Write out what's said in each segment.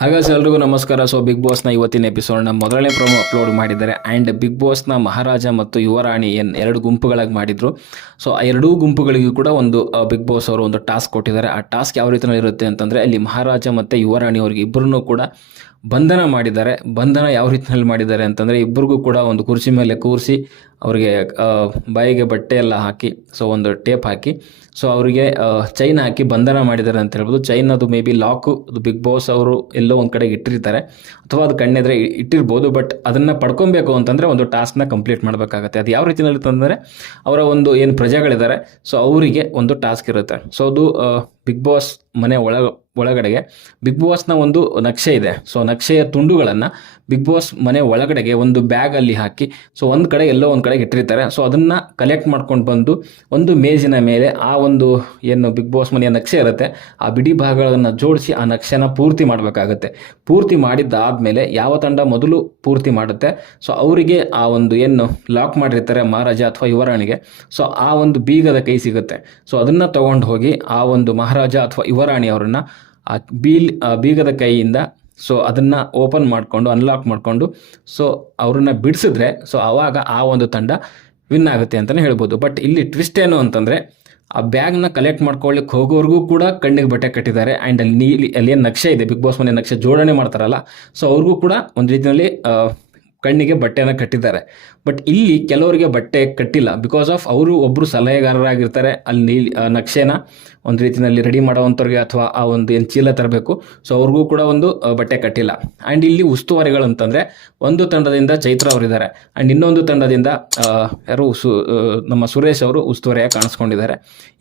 ಹಾಗಾದ್ರೆ ಎಲ್ರಿಗೂ ನಮಸ್ಕಾರ. ಸೊ ಬಿಗ್ ಬಾಸ್ನ ಇವತ್ತಿನ ಎಪಿಸೋಡ್ನ ಮೊದಲನೇ ಪ್ರೋಮೋ ಅಪ್ಲೋಡ್ ಮಾಡಿದ್ದಾರೆ. ಆ್ಯಂಡ್ ಬಿಗ್ ಬಾಸ್ನ ಮಹಾರಾಜ ಮತ್ತು ಯುವರಾಣಿ ಏನು ಎರಡು ಗುಂಪುಗಳಾಗಿ ಮಾಡಿದ್ರು. ಸೊ ಆ ಎರಡೂ ಗುಂಪುಗಳಿಗೂ ಕೂಡ ಒಂದು ಬಿಗ್ ಬಾಸ್ ಅವರು ಒಂದು ಟಾಸ್ಕ್ ಕೊಟ್ಟಿದ್ದಾರೆ. ಆ ಟಾಸ್ಕ್ ಯಾವ ರೀತಿಯಲ್ಲಿ ಇರುತ್ತೆ ಅಂತಂದರೆ, ಅಲ್ಲಿ ಮಹಾರಾಜ ಮತ್ತು ಯುವರಾಣಿ ಅವರಿಗೆ ಇಬ್ಬರನ್ನೂ ಕೂಡ ಬಂಧನ ಮಾಡಿದ್ದಾರೆ. ಬಂಧನ ಯಾವ ರೀತಿಯಲ್ಲಿ ಮಾಡಿದ್ದಾರೆ ಅಂತಂದರೆ ಇಬ್ಬರಿಗೂ ಕೂಡ ಒಂದು ಕುರ್ಚಿ ಮೇಲೆ ಕೂರಿಸಿ ಅವರಿಗೆ ಬಾಯಿಗೆ ಬಟ್ಟೆ ಎಲ್ಲ ಹಾಕಿ, ಸೊ ಒಂದು ಟೇಪ್ ಹಾಕಿ, ಸೊ ಅವರಿಗೆ ಚೈನ್ ಹಾಕಿ ಬಂಧನ ಮಾಡಿದ್ದಾರೆ ಅಂತ ಹೇಳ್ಬೋದು. ಚೈನ್ ಅದು ಮೇ ಬಿ ಲಾಕು, ಅದು ಬಿಗ್ ಬಾಸ್ ಅವರು ಎಲ್ಲೋ ಒಂದು ಕಡೆಗೆ ಇಟ್ಟಿರ್ತಾರೆ. ಅಥವಾ ಅದು ಕಣ್ಣೆದ್ರೆ ಇಟ್ಟಿರ್ಬೋದು, ಬಟ್ ಅದನ್ನು ಪಡ್ಕೊಬೇಕು ಅಂತಂದರೆ ಒಂದು ಟಾಸ್ಕ್ನ ಕಂಪ್ಲೀಟ್ ಮಾಡಬೇಕಾಗತ್ತೆ. ಅದು ಯಾವ ರೀತಿಯಲ್ಲಿ ಅಂತಂದರೆ ಅವರ ಒಂದು ಏನು ಪ್ರಜೆಗಳಿದ್ದಾರೆ, ಸೊ ಅವರಿಗೆ ಒಂದು ಟಾಸ್ಕ್ ಇರುತ್ತೆ. ಸೊ ಅದು ಬಿಗ್ ಬಾಸ್ ಮನೆ ಒಳ ಒಳಗಡೆಗೆ ಬಿಗ್ ಬಾಸ್ನ ಒಂದು ನಕ್ಷೆ ಇದೆ. ಸೊ ನಕ್ಷೆಯ ತುಂಡುಗಳನ್ನು ಬಿಗ್ ಬಾಸ್ ಮನೆ ಒಳಗಡೆಗೆ ಒಂದು ಬ್ಯಾಗಲ್ಲಿ ಹಾಕಿ ಸೊ ಒಂದು ಕಡೆ ಎಲ್ಲೋ ಒಂದು ಕಡೆಗೆ ಇಟ್ಟಿರ್ತಾರೆ. ಸೊ ಅದನ್ನು ಕಲೆಕ್ಟ್ ಮಾಡ್ಕೊಂಡು ಬಂದು ಒಂದು ಮೇಜಿನ ಮೇಲೆ ಆ ಒಂದು ಏನು ಬಿಗ್ ಬಾಸ್ ಮನೆಯ ನಕ್ಷೆ ಇರುತ್ತೆ, ಆ ಬಿಡಿ ಭಾಗಗಳನ್ನು ಜೋಡಿಸಿ ಆ ನಕ್ಷೆನ ಪೂರ್ತಿ ಮಾಡಬೇಕಾಗುತ್ತೆ. ಪೂರ್ತಿ ಮಾಡಿದ್ದಾದಮೇಲೆ ಯಾವ ತಂಡ ಮೊದಲು ಪೂರ್ತಿ ಮಾಡುತ್ತೆ? ಸೊ ಅವರಿಗೆ ಆ ಒಂದು ಏನು ಲಾಕ್ ಮಾಡಿರ್ತಾರೆ ಮಹಾರಾಜ ಅಥವಾ ಯುವರಾಣಿಗೆ. ಸೊ ಆ ಒಂದು ಬೀಗದ ಕೈ ಸಿಗುತ್ತೆ. ಸೊ ಅದನ್ನು ತಗೊಂಡು ಹೋಗಿ ಆ ಒಂದು ಮಹಾರಾಜ ಅಥವಾ ಯುವರಾಣಿ ಅವರನ್ನು ಆ ಬೀಲ್ ಬೀಗದ ಕೈಯಿಂದ ಸೊ ಅದನ್ನು ಓಪನ್ ಮಾಡಿಕೊಂಡು ಅನ್ಲಾಕ್ ಮಾಡಿಕೊಂಡು, ಸೊ ಅವ್ರನ್ನ ಬಿಡಿಸಿದ್ರೆ, ಸೊ ಆವಾಗ ಆ ಒಂದು ತಂಡ ವಿನ್ ಆಗುತ್ತೆ ಅಂತಲೇ ಹೇಳ್ಬೋದು. ಬಟ್ ಇಲ್ಲಿ ಟ್ವಿಸ್ಟ್ ಏನು ಅಂತಂದರೆ, ಆ ಬ್ಯಾಗ್ನ ಕಲೆಕ್ಟ್ ಮಾಡ್ಕೊಳ್ಳಿಕ್ಕೆ ಹೋಗೋರ್ಗೂ ಕೂಡ ಕಣ್ಣಿಗೆ ಬಟ್ಟೆ ಕಟ್ಟಿದ್ದಾರೆ. ಆ್ಯಂಡ್ ಅಲ್ಲಿ ನೀಲಿ, ಅಲ್ಲಿ ಏನು ನಕ್ಷೆ ಇದೆ ಬಿಗ್ ಬಾಸ್ ಮನೆ ನಕ್ಷೆ ಜೋಡಣೆ ಮಾಡ್ತಾರಲ್ಲ ಸೊ ಅವ್ರಿಗೂ ಕೂಡ ಒಂದು ರೀತಿಯಲ್ಲಿ ಕಣ್ಣಿಗೆ ಬಟ್ಟೆನ ಕಟ್ಟಿದ್ದಾರೆ. ಬಟ್ ಇಲ್ಲಿ ಕೆಲವರಿಗೆ ಬಟ್ಟೆ ಕಟ್ಟಿಲ್ಲ. ಬಿಕಾಸ್ ಆಫ್ ಅವರು ಒಬ್ಬರು ಸಲಹೆಗಾರರಾಗಿರ್ತಾರೆ. ಅಲ್ಲಿ ನಕ್ಷೆನ ಒಂದು ರೀತಿಯಲ್ಲಿ ರೆಡಿ ಮಾಡುವಂಥವ್ರಿಗೆ ಅಥವಾ ಆ ಒಂದು ಏನು ಚೀಲ ತರಬೇಕು. ಸೊ ಅವ್ರಿಗೂ ಕೂಡ ಒಂದು ಬಟ್ಟೆ ಕಟ್ಟಿಲ್ಲ. ಆ್ಯಂಡ್ ಇಲ್ಲಿ ಉಸ್ತುವಾರಿಗಳು ಅಂತಂದರೆ ಒಂದು ತಂಡದಿಂದ ಚೈತ್ರ ಅವರಿದ್ದಾರೆ. ಆ್ಯಂಡ್ ಇನ್ನೊಂದು ತಂಡದಿಂದ ಯಾರು ಸು ನಮ್ಮ ಸುರೇಶ್ ಅವರು ಉಸ್ತುವಾರಿಯಾಗಿ ಕಾಣಿಸ್ಕೊಂಡಿದ್ದಾರೆ.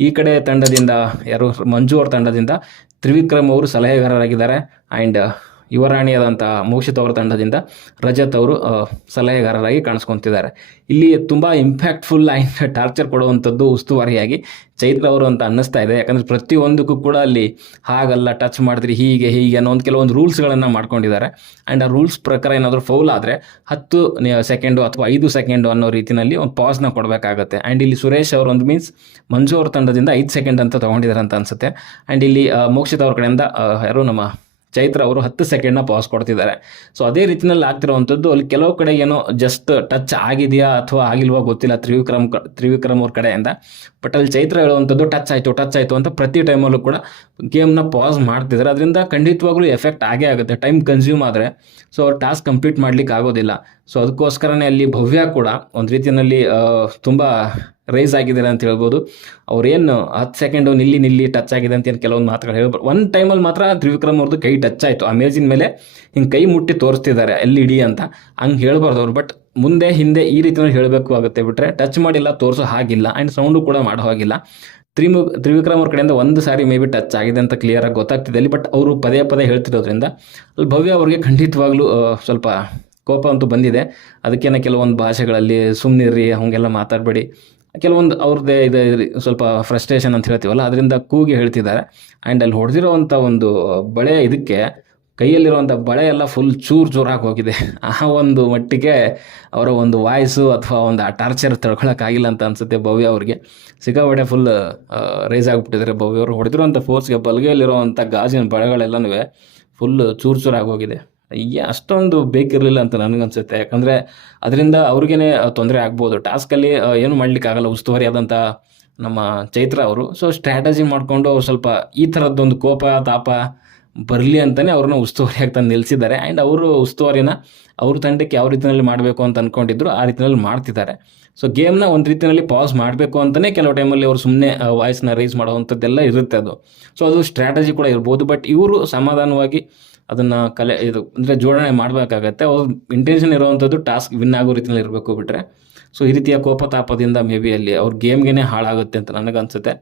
ಈ ಕಡೆ ತಂಡದಿಂದ ಯಾರು, ಮಂಜು ಅವ್ರ ತಂಡದಿಂದ ತ್ರಿವಿಕ್ರಮ್ ಅವರು ಸಲಹೆಗಾರರಾಗಿದ್ದಾರೆ. ಆ್ಯಂಡ್ ಯುವರಾಣಿಯಾದಂಥ ಮೋಕ್ಷಿತ ಅವರ ತಂಡದಿಂದ ರಜತ್ ಅವರು ಸಲಹೆಗಾರರಾಗಿ ಕಾಣಿಸ್ಕೊತಿದ್ದಾರೆ. ಇಲ್ಲಿ ತುಂಬ ಇಂಪ್ಯಾಕ್ಟ್ಫುಲ್ ಆ್ಯಂಡ್ ಟಾರ್ಚರ್ ಕೊಡುವಂಥದ್ದು ಉಸ್ತುವಾರಿಯಾಗಿ ಚೈತ್ರ ಅವರು ಅಂತ ಅನ್ನಿಸ್ತಾ ಇದೆ. ಯಾಕಂದರೆ ಪ್ರತಿಯೊಂದಕ್ಕೂ ಕೂಡ ಅಲ್ಲಿ ಹಾಗಲ್ಲ ಟಚ್ ಮಾಡಿದ್ರಿ ಹೀಗೆ ಹೀಗೆ ಅನ್ನೋ ಒಂದು ಕೆಲವೊಂದು ರೂಲ್ಸ್ಗಳನ್ನು ಮಾಡ್ಕೊಂಡಿದ್ದಾರೆ. ಆ್ಯಂಡ್ ಆ ರೂಲ್ಸ್ ಪ್ರಕಾರ ಏನಾದರೂ ಫೌಲ್ ಆದರೆ ಹತ್ತು ಸೆಕೆಂಡು ಅಥವಾ ಐದು ಸೆಕೆಂಡು ಅನ್ನೋ ರೀತಿಯಲ್ಲಿ ಒಂದು ಪಾಸ್ನ ಕೊಡಬೇಕಾಗತ್ತೆ. ಆ್ಯಂಡ್ ಇಲ್ಲಿ ಸುರೇಶ್ ಅವರು ಒಂದು ಮೀನ್ಸ್ ಮಂಜು ಅವ್ರ ತಂಡದಿಂದ ಐದು ಸೆಕೆಂಡ್ ಅಂತ ತೊಗೊಂಡಿದ್ದಾರೆ ಅಂತ ಅನಿಸುತ್ತೆ. ಆ್ಯಂಡ್ ಇಲ್ಲಿ ಮೋಕ್ಷಿತ್ ಅವ್ರ ಕಡೆಯಿಂದ ಯಾರು ನಮ್ಮ ಚೈತ್ರ ಅವರು ಹತ್ತು ಸೆಕೆಂಡ್ನ ಪಾಸ್ ಕೊಡ್ತಿದ್ದಾರೆ. ಸೊ ಅದೇ ರೀತಿಯಲ್ಲಿ ಆಗ್ತಿರುವಂಥದ್ದು, ಅಲ್ಲಿ ಕೆಲವು ಕಡೆ ಏನೋ ಜಸ್ಟ್ ಟಚ್ ಆಗಿದೆಯಾ ಅಥವಾ ಆಗಿಲ್ವಾ ಗೊತ್ತಿಲ್ಲ ತ್ರಿವಿಕ್ರಮ್ ತ್ರಿವಿಕ್ರಮ್ ಅವ್ರ ಕಡೆಯಿಂದ. ಬಟ್ ಅಲ್ಲಿ ಚೈತ್ರ ಹೇಳುವಂಥದ್ದು ಟಚ್ ಆಯಿತು ಟಚ್ ಆಯಿತು ಅಂತ ಪ್ರತಿ ಟೈಮಲ್ಲೂ ಕೂಡ ಗೇಮ್ನ ಪಾಸ್ ಮಾಡ್ತಿದ್ದಾರೆ. ಅದರಿಂದ ಖಂಡಿತವಾಗ್ಲೂ ಎಫೆಕ್ಟ್ ಆಗೇ ಆಗುತ್ತೆ ಟೈಮ್ ಕನ್ಸ್ಯೂಮ್ ಆದರೆ. ಸೊ ಅವ್ರ ಟಾಸ್ಕ್ ಕಂಪ್ಲೀಟ್ ಮಾಡ್ಲಿಕ್ಕೆ ಆಗೋದಿಲ್ಲ. ಸೊ ಅದಕ್ಕೋಸ್ಕರನೇ ಅಲ್ಲಿ ಭವ್ಯ ಕೂಡ ಒಂದು ರೀತಿಯಲ್ಲಿ ತುಂಬ ರೈಸ್ ಆಗಿದ್ದಾರೆ ಅಂತ ಹೇಳ್ಬೋದು. ಅವ್ರೇನು ಹತ್ತು ಸೆಕೆಂಡು ನಿಲ್ಲಿ ನಿಲ್ಲಿ ಟಚ್ ಆಗಿದೆ ಅಂತ ಏನು ಕೆಲವೊಂದು ಮಾತುಗಳು ಹೇಳ್ಬೋದು. ಒನ್ ಟೈಮಲ್ಲಿ ಮಾತ್ರ ತ್ರಿವಿಕ್ರಮ್ ಅವ್ರದ್ದು ಕೈ ಟಚ್ ಆಯಿತು. ಆ ಮೇಜಿನ ಮೇಲೆ ಹಿಂಗೆ ಕೈ ಮುಟ್ಟಿ ತೋರಿಸ್ತಿದ್ದಾರೆ. ಎಲ್ಲಿ ಇಡಿ ಅಂತ. ಹಂಗೆ ಹೇಳ್ಬಾರ್ದು ಅವ್ರು. ಬಟ್ ಮುಂದೆ, ಹಿಂದೆ ಈ ರೀತಿ ಹೇಳಬೇಕು ಆಗುತ್ತೆ ಬಿಟ್ಟರೆ ಟಚ್ ಮಾಡಿಲ್ಲ, ತೋರಿಸೋ ಹಾಗಿಲ್ಲ. ಆ್ಯಂಡ್ ಸೌಂಡು ಕೂಡ ಮಾಡೋ ಹಾಗಿಲ್ಲ. ತ್ರಿಮು, ತ್ರಿವಿಕ್ರಮ್ ಅವ್ರ ಕಡೆಯಿಂದ ಒಂದು ಸಾರಿ ಮೇ ಬಿ ಟಚ್ ಆಗಿದೆ ಅಂತ ಕ್ಲಿಯರಾಗಿ ಗೊತ್ತಾಗ್ತಿದೆ. ಅಲ್ಲಿ ಬಟ್ ಅವರು ಪದೇ ಪದೇ ಹೇಳ್ತಿರೋದ್ರಿಂದ ಅಲ್ಲಿ ಭವ್ಯ ಅವ್ರಿಗೆ ಖಂಡಿತವಾಗ್ಲೂ ಸ್ವಲ್ಪ ಕೋಪ ಅಂತೂ ಬಂದಿದೆ. ಅದಕ್ಕೇನೆ ಕೆಲವೊಂದು ಭಾಷೆಗಳಲ್ಲಿ ಸುಮ್ಮನಿರ್ರಿ ಹಾಗೆಲ್ಲ ಮಾತಾಡಬೇಡಿ. ಕೆಲವೊಂದು ಅವ್ರದ್ದೇ ಇದು ಸ್ವಲ್ಪ ಫ್ರಸ್ಟ್ರೇಷನ್ ಅಂತ ಹೇಳ್ತೀವಲ್ಲ, ಅದರಿಂದ ಕೂಗಿ ಹೇಳ್ತಿದ್ದಾರೆ. ಆ್ಯಂಡ್ ಅಲ್ಲಿ ಹೊಡೆದಿರೋವಂಥ ಒಂದು ಬಳೆ ಇದಕ್ಕೆ ಕೈಯಲ್ಲಿರುವಂಥ ಬಳೆ ಎಲ್ಲ ಫುಲ್ ಚೂರು ಚೂರಾಗಿ ಹೋಗಿದೆ. ಆ ಒಂದು ಮಟ್ಟಿಗೆ ಅವರ ಒಂದು ವಾಯ್ಸು ಅಥವಾ ಒಂದು ಆ ಟಾರ್ಚರ್ ತಡ್ಕೊಳಕ್ಕಾಗಿಲ್ಲ ಅಂತ ಅನಿಸುತ್ತೆ ಭವ್ಯ ಅವ್ರಿಗೆ. ಸಿಕ್ಕಾಪಟ್ಟೆ ಫುಲ್ ರೇಸ್ ಆಗಿಬಿಟ್ಟಿದ್ದಾರೆ ಭವ್ಯ ಅವರು. ಹೊಡೆದಿರುವಂಥ ಫೋರ್ಸ್ಗೆ ಬಲಗೈಯಲ್ಲಿರುವಂಥ ಗಾಜಿನ ಬಳೆಗಳೆಲ್ಲನೂ ಫುಲ್ ಚೂರು ಚೂರಾಗಿ ಹೋಗಿದೆ. ಅಷ್ಟೊಂದು ಬೇಕಿರಲಿಲ್ಲ ಅಂತ ನನಗನ್ಸುತ್ತೆ. ಯಾಕಂದರೆ ಅದರಿಂದ ಅವ್ರಿಗೇ ತೊಂದರೆ ಆಗ್ಬೋದು. ಟಾಸ್ಕಲ್ಲಿ ಏನು ಮಾಡಲಿಕ್ಕಾಗಲ್ಲ. ಉಸ್ತುವಾರಿ ಆದಂಥ ನಮ್ಮ ಚೈತ್ರ ಅವರು. ಸೊ ಸ್ಟ್ರಾಟಜಿ ಮಾಡಿಕೊಂಡು ಸ್ವಲ್ಪ ಈ ಥರದ್ದೊಂದು ಕೋಪ, ತಾಪ ಬರಲಿ ಅಂತಲೇ ಅವ್ರನ್ನ ಉಸ್ತುವಾರಿಯಾಗಿ ತಂದು ನಿಲ್ಲಿಸಿದ್ದಾರೆ ಆ್ಯಂಡ್ ಅವರು ಉಸ್ತುವಾರಿನ ಅವ್ರ ತಂಡಕ್ಕೆ ಯಾವ ರೀತಿಯಲ್ಲಿ ಮಾಡಬೇಕು ಅಂತ ಅಂದ್ಕೊಂಡಿದ್ರು ಆ ರೀತಿಯಲ್ಲಿ ಮಾಡ್ತಿದ್ದಾರೆ. ಸೊ ಗೇಮ್ನ ಒಂದು ರೀತಿಯಲ್ಲಿ ಪಾಸ್ ಮಾಡಬೇಕು ಅಂತಲೇ ಕೆಲವು ಟೈಮಲ್ಲಿ ಅವರು ಸುಮ್ಮನೆ ವಾಯ್ಸ್ನ ರೈಸ್ ಮಾಡೋವಂಥದ್ದೆಲ್ಲ ಇರುತ್ತೆ ಅದು. ಸೊ ಅದು ಸ್ಟ್ರಾಟಜಿ ಕೂಡ ಇರ್ಬೋದು ಬಟ್ ಇವರು ಸಮಾಧಾನವಾಗಿ ಅದನ್ನು ಕಲೆ, ಇದು ಅಂದರೆ ಜೋಡಣೆ ಮಾಡಬೇಕಾಗತ್ತೆ. ಅವ್ರ ಇಂಟೆನ್ಷನ್ ಇರುವಂಥದ್ದು ಟಾಸ್ಕ್ ವಿನ್ ಆಗೋ ರೀತಿಯಲ್ಲಿ ಇರಬೇಕು ಬಿಟ್ಟರೆ ಸೊ ಈ ರೀತಿಯ ಕೋಪತಾಪದಿಂದ ಮೇ ಬಿ ಅಲ್ಲಿ ಅವ್ರ ಗೇಮ್ಗೆ ಹಾಳಾಗುತ್ತೆ ಅಂತ ನನಗನ್ಸುತ್ತೆ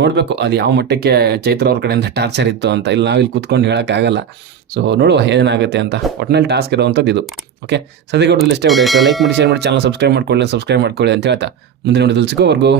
ನೋಡಬೇಕು ಅದು ಯಾವ ಮಟ್ಟಕ್ಕೆ ಚೈತ್ರ ಅವ್ರ ಕಡೆಯಿಂದ ಟಾರ್ಚರ್ ಇತ್ತು ಅಂತ. ಇಲ್ಲಿ ನಾವಿಲ್ಲಿ ಕೂತ್ಕೊಂಡು ಹೇಳೋಕ್ಕಾಗಲ್ಲ. ಸೊ ನೋಡುವ ಏನಾಗುತ್ತೆ ಅಂತ. ಒಟ್ಟಿನಲ್ಲಿ ಟಾಸ್ಕ್ ಇರುವಂಥದ್ದು ಇದು. ಓಕೆ ಸದ್ಯಕ್ಕೆ ಹೊಡೆದಲ್ಲಿ ಇಷ್ಟೇ ಲೈಕ್ ಮಾಡಿ ಶೇರ್ ಮಾಡಿ ಚಾನಲ್ ಸಬ್ಸ್ಕ್ರೈಬ್ ಮಾಡ್ಕೊಳ್ಳಿ ಸಬ್ಸ್ಕ್ರೈಬ್ ಮಾಡ್ಕೊಳ್ಳಿ ಅಂತ ಹೇಳ್ತಾ. ಮುಂದಿನ ವಿಡಿಯೋದಲ್ಲಿ ಸಿಗೋವರೆಗೂ.